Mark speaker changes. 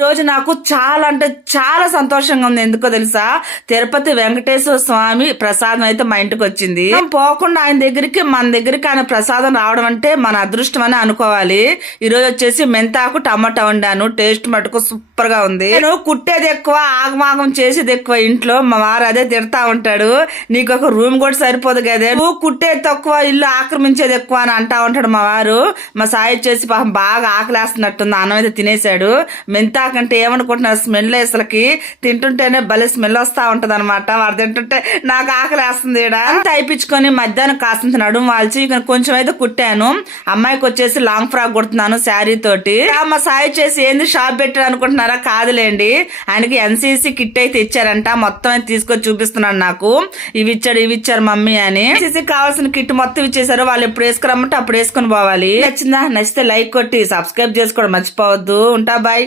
Speaker 1: రోజు నాకు చాలా అంటే చాలా సంతోషంగా ఉంది. ఎందుకో తెలుసా? తిరుపతి వెంకటేశ్వర స్వామి ప్రసాదం అయితే మా ఇంటికి వచ్చింది. పోకుండా ఆయన దగ్గరికి మన దగ్గరికి ఆయన ప్రసాదం రావడం అంటే మన అదృష్టం అని అనుకోవాలి. ఈ రోజు వచ్చేసి మెంతాకు టమాటా వండాను. టేస్ట్ మటుకు సూపర్గా ఉంది. నేను కుట్టేది ఎక్కువ ఆగమాగం చేసేది ఎక్కువ ఇంట్లో. మా వారు అదే తిడతా ఉంటాడు. నీకు ఒక రూమ్ కూడా సరిపోదు కదే. నువ్వు కుట్టేది తక్కువ ఇల్లు ఆక్రమించేది ఎక్కువ అని అంటా ఉంటాడు మా వారు. మా సాయి వచ్చేసి పాపం బాగా ఆకలేస్తున్నట్టుంది. అన్నం అయితే తినేశాడు. మెంతాకు అంటే ఏమనుకుంటున్నారు? స్మెల్ అసలుకి తింటుంటేనే భలే స్మెల్ వస్తా ఉంటది అనమాట వాడు తింటుంటే నాకు ఆకలి వేస్తుంది ఈడ. అంత అయిపించుకొని మధ్యాహ్నం కాసింత నడుము వాల్చి ఇక కొంచెం అయితే కుట్టాను. అమ్మాయికి వచ్చేసి లాంగ్ ఫ్రాక్ కుడుతున్నాను శారీ తోటి. ఆ మా సాయి చేసి ఏంది షాప్ పెట్టాడు అనుకుంటున్నారా? కాదులేండి. ఆయనకి ఎన్సీసీ కిట్ అయితే ఇచ్చారంట. మొత్తం అయితే తీసుకొచ్చి చూపిస్తున్నాడు నాకు. ఇవి ఇచ్చాడు ఇవి ఇచ్చారు మమ్మీ అని. ఎన్సీసీ కావాల్సిన కిట్ మొత్తం ఇచ్చేసారు. వాళ్ళు ఎప్పుడు వేసుకురమ్మంటే అప్పుడు వేసుకొని పోవాలి. నచ్చిందా? నచ్చితే లైక్ కొట్టి సబ్స్క్రైబ్ చేసుకోవడం మర్చిపోవద్దు. ఉంటా బాయ్.